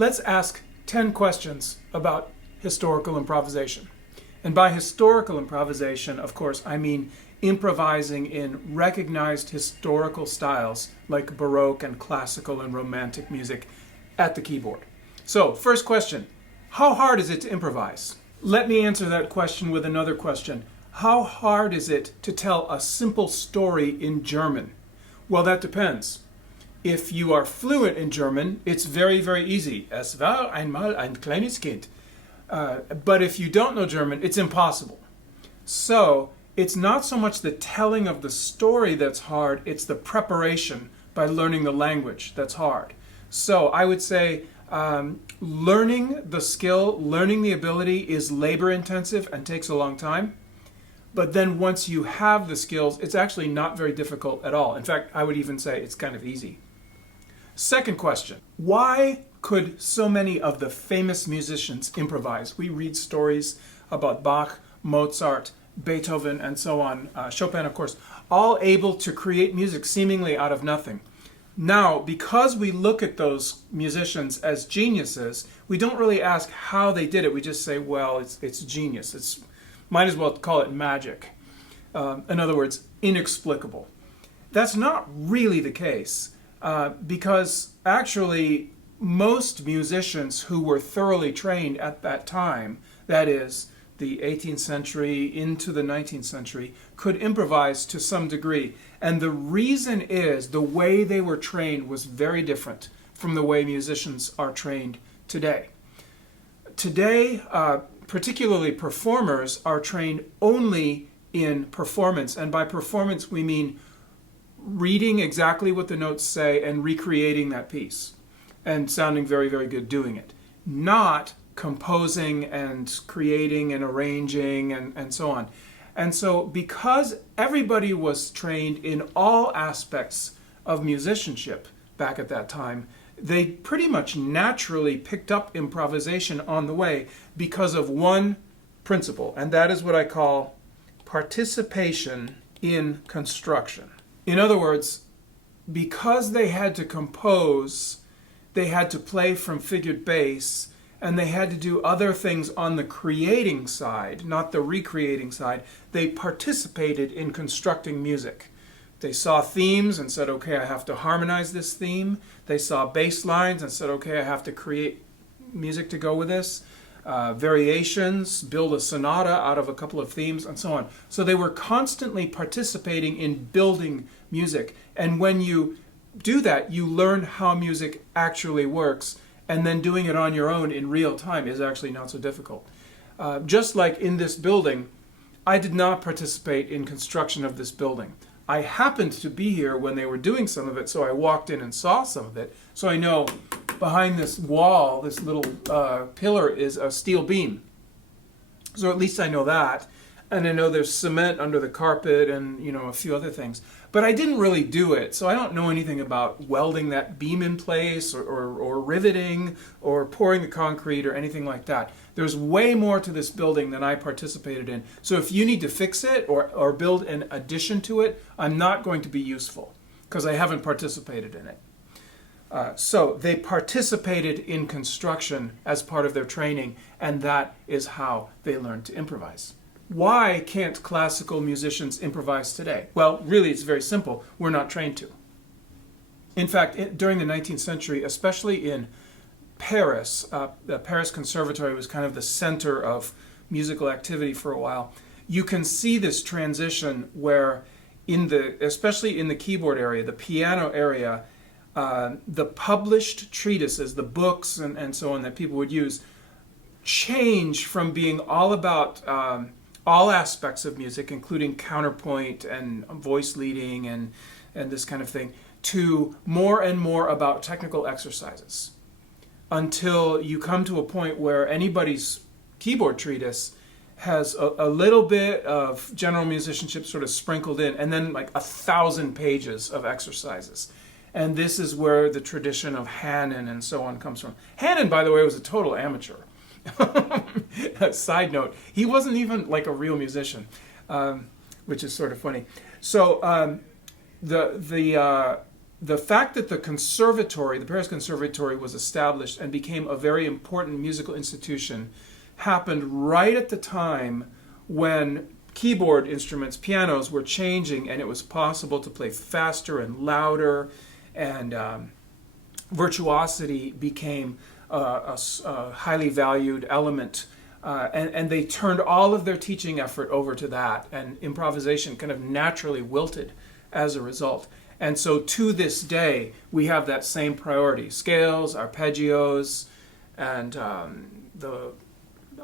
Let's ask 10 questions about historical improvisation. And by historical improvisation, of course, I mean improvising in recognized historical styles like Baroque and classical and romantic music at the keyboard. So, first question, how hard is it to improvise? Let me answer that question with another question. How hard is it to tell a simple story in German? Well, that depends. If you are fluent in German, it's very, very easy. Es war einmal ein kleines Kind. But if you don't know German, it's impossible. So, it's not so much the telling of the story that's hard, it's the preparation by learning the language that's hard. So, I would say learning the skill, learning the ability is labor intensive and takes a long time. But then once you have the skills, it's actually not very difficult at all. In fact, I would even say it's kind of easy. Second question, why could so many of the famous musicians improvise? We read stories about Bach, Mozart, Beethoven, and so on, Chopin, of course, all able to create music seemingly out of nothing. Now, because we look at those musicians as geniuses, we don't really ask how they did it. We just say, well, it's genius. Might as well call it magic. In other words, inexplicable. That's not really the case, because actually most musicians who were thoroughly trained at that time, that is, the 18th century into the 19th century, could improvise to some degree. And the reason is the way they were trained was very different from the way musicians are trained today. Today, particularly performers are trained only in performance. And by performance, we mean reading exactly what the notes say and recreating that piece and sounding very, very good doing it. Not composing and creating and arranging and so on. And so because everybody was trained in all aspects of musicianship back at that time, they pretty much naturally picked up improvisation on the way because of one principle, and that is what I call participation in construction. In other words, because they had to compose, they had to play from figured bass, and they had to do other things on the creating side, not the recreating side, they participated in constructing music. They saw themes and said, okay, I have to harmonize this theme. They saw bass lines and said, okay, I have to create music to go with this. Variations, build a sonata out of a couple of themes, and so on. So they were constantly participating in building music. And when you do that, you learn how music actually works, and then doing it on your own in real time is actually not so difficult. Just like in this building, I did not participate in construction of this building. I happened to be here when they were doing some of it, so I walked in and saw some of it. So I know behind this wall, this little pillar is a steel beam. So at least I know that. And I know there's cement under the carpet and, a few other things. But I didn't really do it, so I don't know anything about welding that beam in place or riveting or pouring the concrete or anything like that. There's way more to this building than I participated in. So if you need to fix it or build an addition to it, I'm not going to be useful because I haven't participated in it. So they participated in construction as part of their training, and that is how they learned to improvise. Why can't classical musicians improvise today? Well, really, it's very simple. We're not trained to. In fact, during the 19th century, especially in Paris, the Paris Conservatory was kind of the center of musical activity for a while. You can see this transition where, especially in the keyboard area, the piano area, the published treatises, the books and so on that people would use, change from being all about all aspects of music, including counterpoint and voice leading and this kind of thing, to more and more about technical exercises, until you come to a point where anybody's keyboard treatise has a little bit of general musicianship sort of sprinkled in, and then like 1,000 pages of exercises. And this is where the tradition of Hanon and so on comes from. Hanon, by the way, was a total amateur. Side note, he wasn't even like a real musician, which is sort of funny. So the fact that the conservatory, the Paris Conservatory, was established and became a very important musical institution happened right at the time when keyboard instruments, pianos, were changing, and it was possible to play faster and louder, and virtuosity became a highly valued element. And they turned all of their teaching effort over to that, and improvisation kind of naturally wilted as a result. And so to this day, we have that same priority. Scales, arpeggios, and the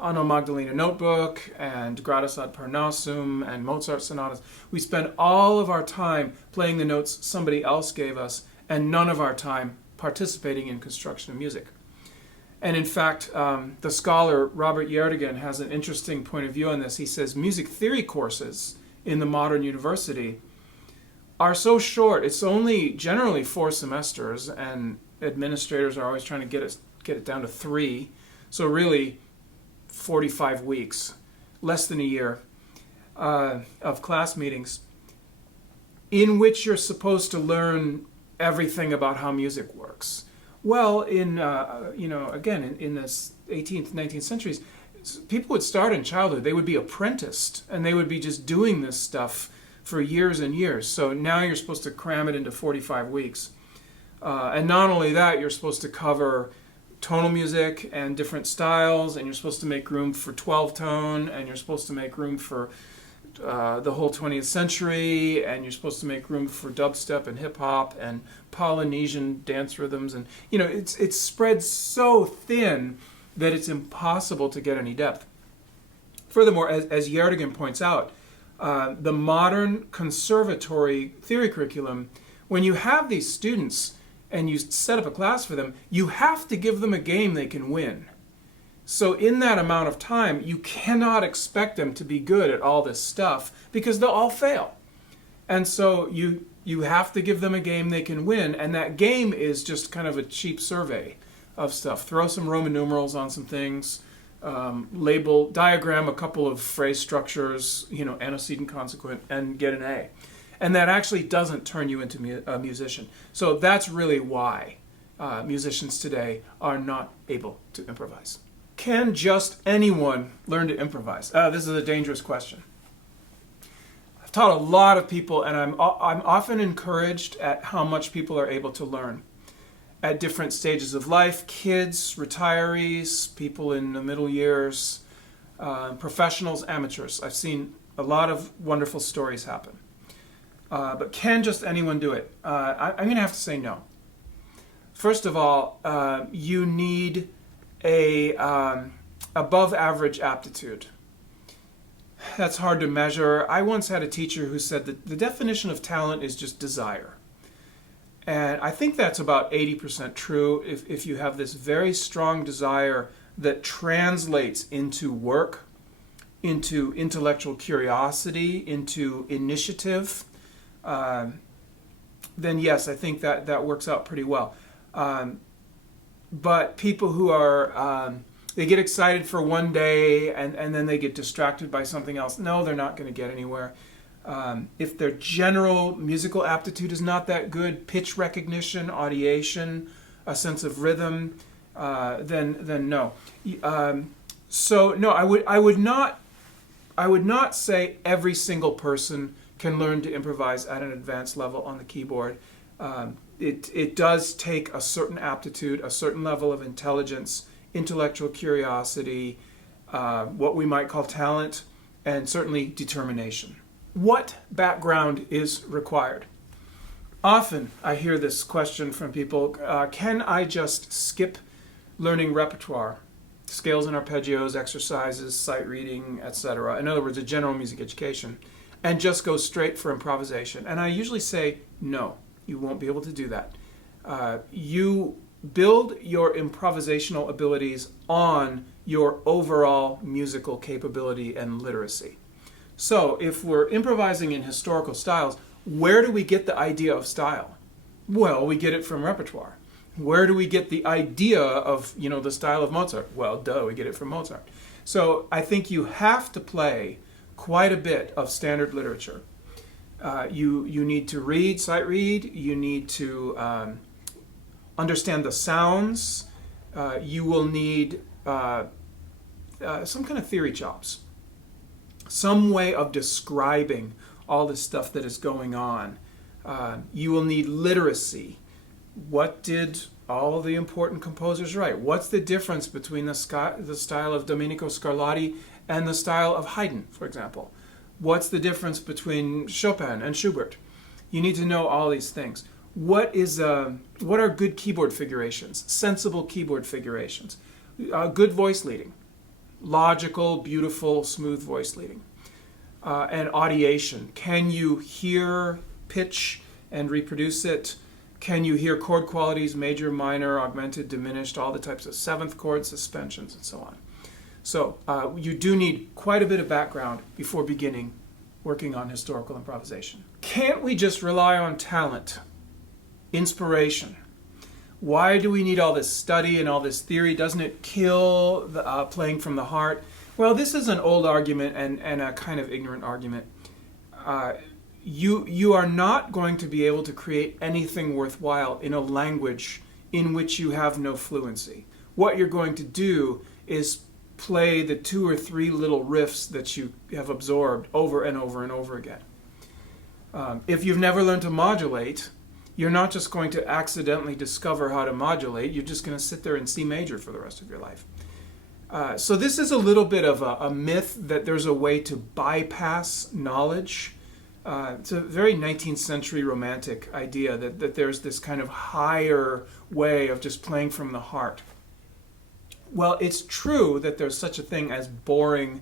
Anno Magdalena Notebook, and Gradus ad Parnassum, and Mozart sonatas. We spend all of our time playing the notes somebody else gave us, and none of our time participating in construction of music. And in fact, the scholar Robert Yerdigan has an interesting point of view on this. He says music theory courses in the modern university are so short. It's only generally 4 semesters, and administrators are always trying to get it down to 3. So really, 45 weeks, less than a year of class meetings, in which you're supposed to learn everything about how music works. Well, in again, in the 18th, 19th centuries, people would start in childhood. They would be apprenticed, and they would be just doing this stuff for years and years. So now you're supposed to cram it into 45 weeks. And not only that, you're supposed to cover tonal music and different styles, and you're supposed to make room for 12-tone, and you're supposed to make room for the whole 20th century, and you're supposed to make room for dubstep and hip-hop and Polynesian dance rhythms. And it's spread so thin that it's impossible to get any depth. Furthermore, as Yerdigan points out, the modern conservatory theory curriculum, when you have these students and you set up a class for them, you have to give them a game they can win. So in that amount of time, you cannot expect them to be good at all this stuff, because they'll all fail. And so you have to give them a game they can win, and that game is just kind of a cheap survey of stuff. Throw some Roman numerals on some things, diagram a couple of phrase structures, antecedent, consequent, and get an A. And that actually doesn't turn you into a musician. So that's really why musicians today are not able to improvise. Can just anyone learn to improvise? This is a dangerous question. I've taught a lot of people, and I'm often encouraged at how much people are able to learn at different stages of life: kids, retirees, people in the middle years, professionals, amateurs. I've seen a lot of wonderful stories happen. But can just anyone do it? I'm going to have to say no. First of all, you need a above average aptitude. That's hard to measure. I once had a teacher who said that the definition of talent is just desire. And I think that's about 80% true. If you have this very strong desire that translates into work, into intellectual curiosity, into initiative, then yes, I think that works out pretty well. But people who are, they get excited for one day and then they get distracted by something else, no, they're not going to get anywhere. If their general musical aptitude is not that good, pitch recognition, audiation, a sense of rhythm, then no. So no, I would not say every single person can learn to improvise at an advanced level on the keyboard. It does take a certain aptitude, a certain level of intelligence, intellectual curiosity, what we might call talent, and certainly determination. What background is required? Often I hear this question from people, can I just skip learning repertoire, scales and arpeggios, exercises, sight reading, etc.? In other words, a general music education, and just go straight for improvisation? And I usually say, no, you won't be able to do that. You build your improvisational abilities on your overall musical capability and literacy. So if we're improvising in historical styles, where do we get the idea of style? Well, we get it from repertoire. Where do we get the idea of, the style of Mozart? Well, we get it from Mozart. So I think you have to play quite a bit of standard literature. You need to read, sight read. You need to understand the sounds. You will need some kind of theory chops, some way of describing all the stuff that is going on. You will need literacy. What did all the important composers write? What's the difference between the style of Domenico Scarlatti and the style of Haydn, for example? What's the difference between Chopin and Schubert? You need to know all these things. What are good keyboard figurations, sensible keyboard figurations? Good voice leading, logical, beautiful, smooth voice leading. And audiation. Can you hear pitch and reproduce it? Can you hear chord qualities, major, minor, augmented, diminished, all the types of seventh chord suspensions, and so on. So you do need quite a bit of background before beginning working on historical improvisation. Can't we just rely on talent, inspiration? Why do we need all this study and all this theory? Doesn't it kill the, playing from the heart? Well, this is an old argument and a kind of ignorant argument. You are not going to be able to create anything worthwhile in a language in which you have no fluency. What you're going to do is play the 2 or 3 little riffs that you have absorbed over and over and over again. If you've never learned to modulate, you're not just going to accidentally discover how to modulate, you're just going to sit there in C major for the rest of your life. So this is a little bit of a myth that there's a way to bypass knowledge. It's a very 19th century romantic idea that there's this kind of higher way of just playing from the heart. Well, it's true that there's such a thing as boring,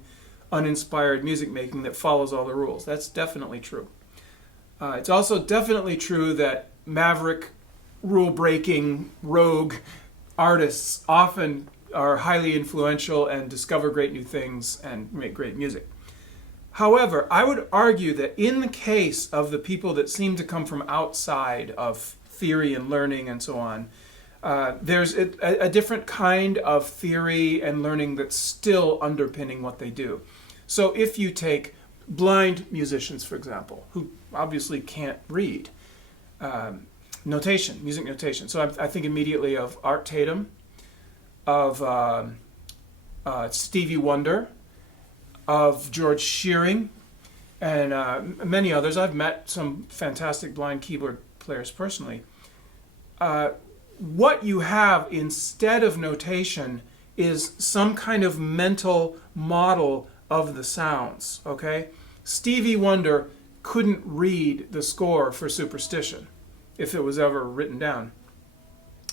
uninspired music making that follows all the rules. That's definitely true. It's also definitely true that maverick, rule-breaking, rogue artists often are highly influential and discover great new things and make great music. However, I would argue that in the case of the people that seem to come from outside of theory and learning and so on, there's a different kind of theory and learning that's still underpinning what they do. So if you take blind musicians, for example, who obviously can't read, notation, music notation. So I think immediately of Art Tatum, of Stevie Wonder, of George Shearing, and many others. I've met some fantastic blind keyboard players personally. What you have instead of notation is some kind of mental model of the sounds, okay? Stevie Wonder couldn't read the score for Superstition if it was ever written down.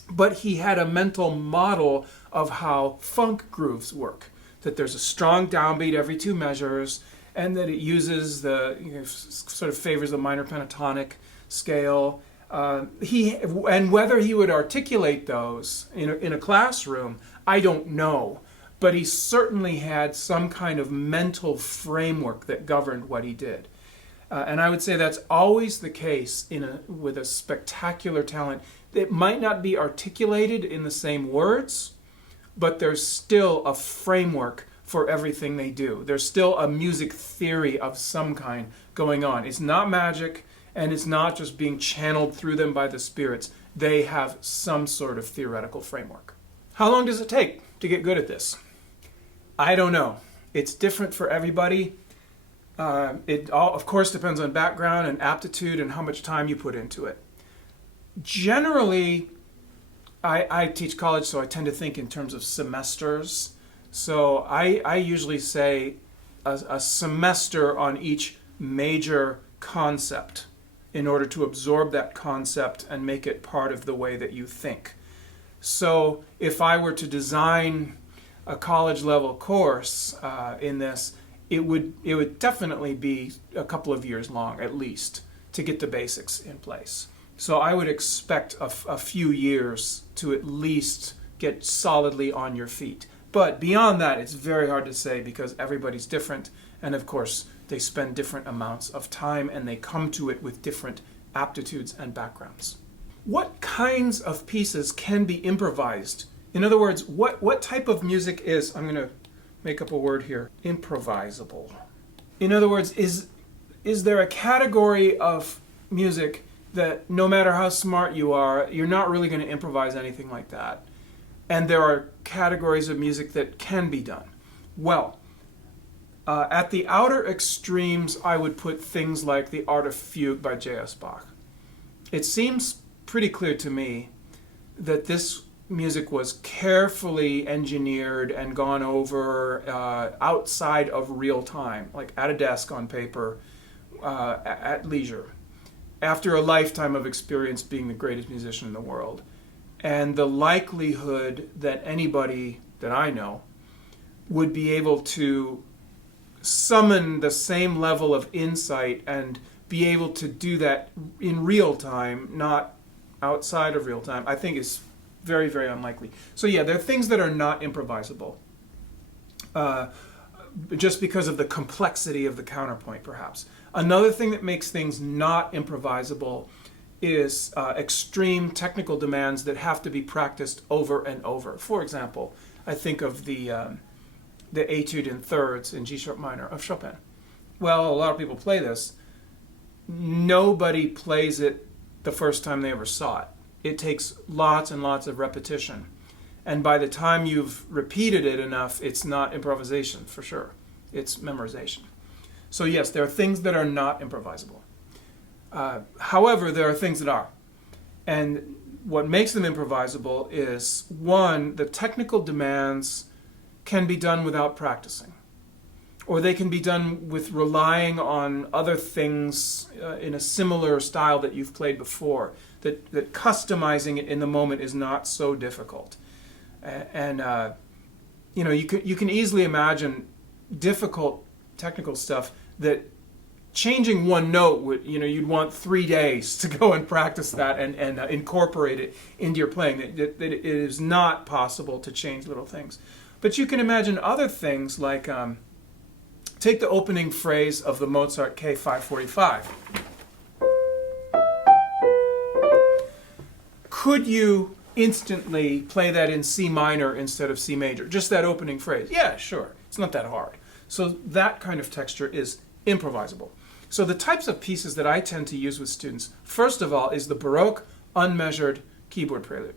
But he had a mental model of how funk grooves work, that there's a strong downbeat every 2 measures, and that it uses sort of favors the minor pentatonic scale. And whether he would articulate those in a classroom, I don't know. But he certainly had some kind of mental framework that governed what he did. And I would say that's always the case with a spectacular talent. It might not be articulated in the same words, but there's still a framework for everything they do. There's still a music theory of some kind going on. It's not magic, and it's not just being channeled through them by the spirits. They have some sort of theoretical framework. How long does it take to get good at this? I don't know. It's different for everybody. It all, of course, depends on background and aptitude and how much time you put into it. Generally, I teach college, so I tend to think in terms of semesters. So I usually say a semester on each major concept in order to absorb that concept and make it part of the way that you think. So if I were to design a college level course in this, it would definitely be a couple of years long at least to get the basics in place. So I would expect a few years to at least get solidly on your feet. But beyond that, it's very hard to say because everybody's different, and of course they spend different amounts of time and they come to it with different aptitudes and backgrounds. What kinds of pieces can be improvised? In other words, what type of music is, I'm going to make up a word here, improvisable. In other words, is there a category of music that no matter how smart you are, you're not really going to improvise anything like that? And there are categories of music that can be done. Well, at the outer extremes, I would put things like the Art of Fugue by J.S. Bach. It seems pretty clear to me that this music was carefully engineered and gone over outside of real time, like at a desk on paper, at leisure, after a lifetime of experience being the greatest musician in the world. And the likelihood that anybody that I know would be able to summon the same level of insight and be able to do that in real time, not outside of real time, I think is very, very unlikely. So yeah, there are things that are not improvisable, just because of the complexity of the counterpoint, perhaps. Another thing that makes things not improvisable is extreme technical demands that have to be practiced over and over. For example, I think of the Etude in thirds in G sharp minor of Chopin. Well, a lot of people play this. Nobody plays it the first time they ever saw it. It takes lots and lots of repetition. And by the time you've repeated it enough, it's not improvisation for sure. It's memorization. So yes, there are things that are not improvisable. However, there are things that are. And what makes them improvisable is, one, the technical demands can be done without practicing. Or they can be done with relying on other things in a similar style that you've played before, that customizing it in the moment is not so difficult. And you can easily imagine difficult technical stuff that changing one note would, you'd want 3 days to go and practice that and incorporate it into your playing. That it is not possible to change little things. But you can imagine other things like, take the opening phrase of the Mozart K545. Could you instantly play that in C minor instead of C major? Just that opening phrase. Yeah, sure. It's not that hard. So that kind of texture is improvisable. So the types of pieces that I tend to use with students, first of all, is the Baroque unmeasured keyboard prelude.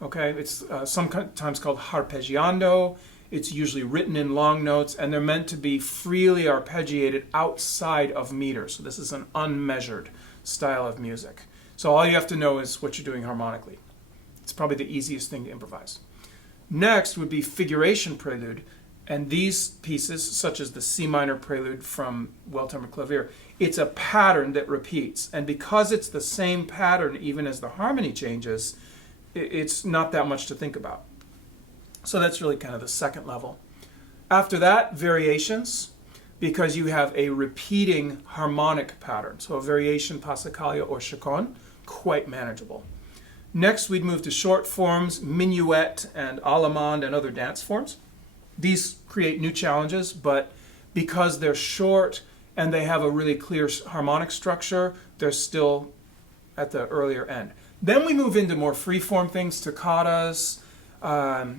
Okay, it's sometimes called arpeggiando. It's usually written in long notes, and they're meant to be freely arpeggiated outside of meter. So this is an unmeasured style of music. So all you have to know is what you're doing harmonically. It's probably the easiest thing to improvise. Next would be figuration prelude. And these pieces, such as the C minor prelude from Well-Tempered Clavier, it's a pattern that repeats. And because it's the same pattern, even as the harmony changes, it's not that much to think about. So that's really kind of the second level. After that, variations, because you have a repeating harmonic pattern. So a variation passacaglia or chaconne, quite manageable. Next, we'd move to short forms, minuet and allemande and other dance forms. These create new challenges, but because they're short and they have a really clear harmonic structure, they're still at the earlier end. Then we move into more free-form things, toccatas,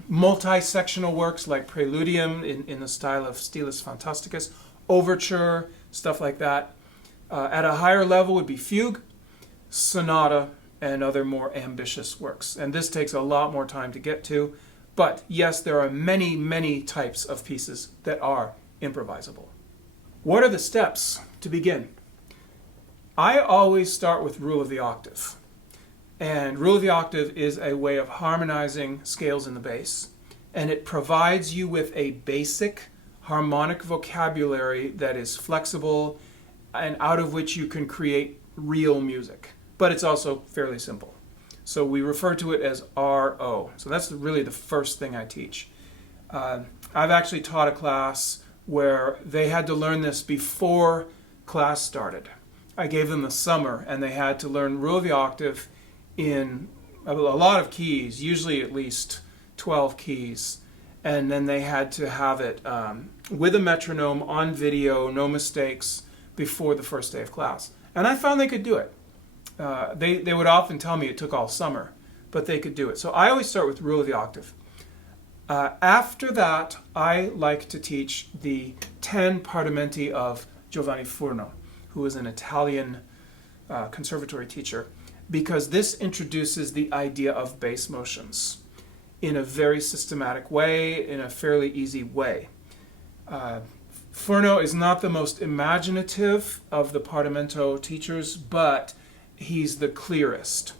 multi-sectional works like preludium in the style of Stilus Fantasticus, overture, stuff like that. At a higher level would be fugue, sonata, and other more ambitious works. And this takes a lot more time to get to. But yes, there are many, many types of pieces that are improvisable. What are the steps to begin? I always start with rule of the octave. And rule of the octave is a way of harmonizing scales in the bass. And it provides you with a basic harmonic vocabulary that is flexible and out of which you can create real music. But it's also fairly simple. So we refer to it as RO. So that's really the first thing I teach. I've actually taught a class where they had to learn this before class started. I gave them the summer and they had to learn rule of the octave in a lot of keys, usually at least 12 keys. And then they had to have it with a metronome on video, no mistakes, before the first day of class. And I found they could do it. They would often tell me it took all summer, but they could do it. So I always start with rule of the octave. After that, I like to teach the 10 Partimenti of Giovanni Furno, who was an Italian conservatory teacher, because this introduces the idea of bass motions in a very systematic way, in a fairly easy way. Furno is not the most imaginative of the Partimento teachers, but he's the clearest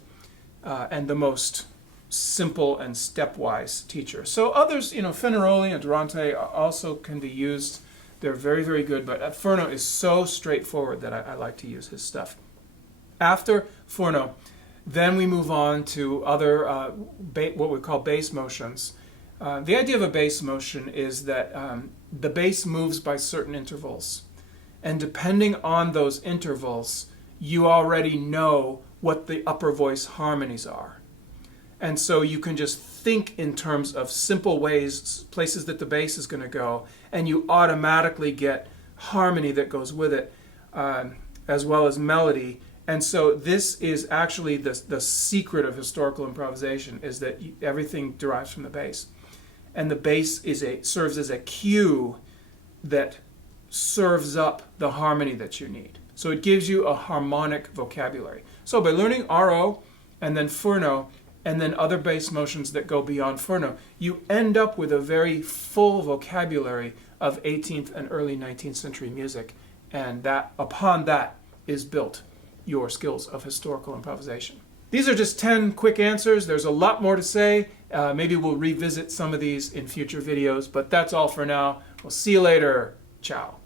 and the most simple and stepwise teacher. So others, Fenaroli and Durante also can be used. They're very, very good, but Furno is so straightforward that I like to use his stuff. After Furno, then we move on to other, what we call bass motions. The idea of a bass motion is that the bass moves by certain intervals. And depending on those intervals, you already know what the upper voice harmonies are. And so you can just think in terms of simple ways, places that the bass is going to go, and you automatically get harmony that goes with it, as well as melody. And so this is actually the secret of historical improvisation, is that everything derives from the bass. And the bass serves as a cue that serves up the harmony that you need. So it gives you a harmonic vocabulary. So by learning RO and then Furno and then other bass motions that go beyond Furno, you end up with a very full vocabulary of 18th and early 19th century music. And that upon that is built your skills of historical improvisation. These are just 10 quick answers. There's a lot more to say. Maybe we'll revisit some of these in future videos, but that's all for now. We'll see you later. Ciao.